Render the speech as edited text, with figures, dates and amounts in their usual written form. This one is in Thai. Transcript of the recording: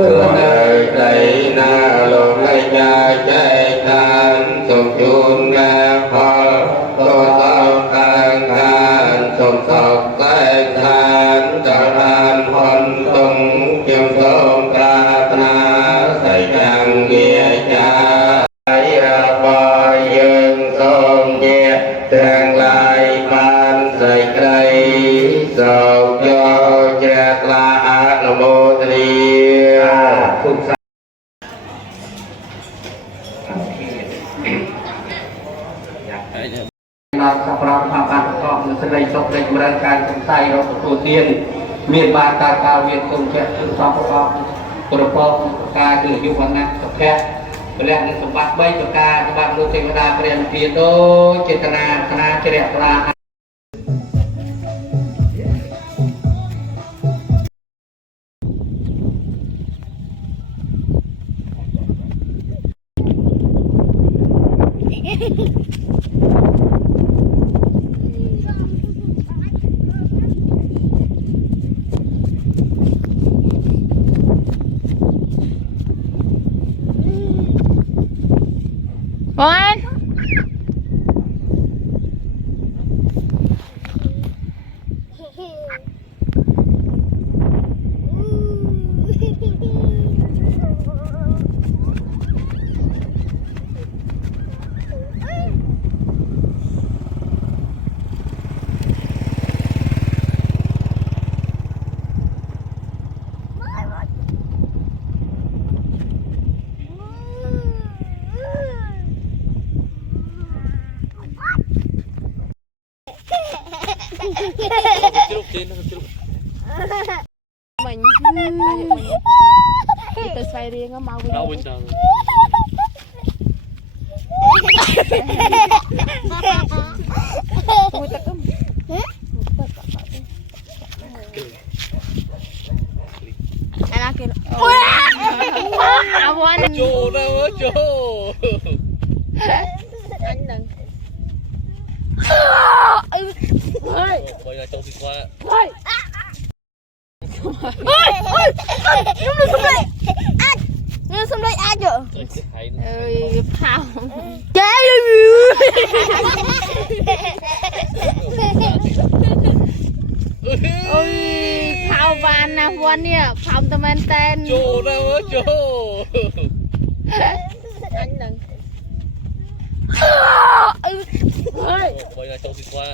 ส่วนใจนาลงให้ใจใจทานส่งจูนแม่พอตัวสองทางการส่งสอบแสงทานจารานพรตรงเกี่ยวทรงปรารถนาใส่ยังเกียร์ใจไอ้ระบายยืนทรงเกียร์แสงลายบานใส่ใครสาวโยเจตลาอนุโมทนีทุกเราสับเราทำการประกอบแสดงตกในกระบวนการสงสัยเราตัวเตียนมีบาการการเวียนตรงเช็คสอบประกอบประกอบการคือยุวันนั้นกับแพทย์เรื่องสมบัติใบประกาศบัตรลูกเทวดาเปลี่ยนเปลี่ยนโดยเจตนาคณะเจริญราวันmình từ xoay riêng á mau đâu bên trời anh kêu anh chô đâu á chô anh đừng bây giờ trong qua nhưng xong đây ai chưa ơi phao chế ôi phao van nè van nè phao tụi mình tên chô đâu á chô anh đừng bây giờ trong qua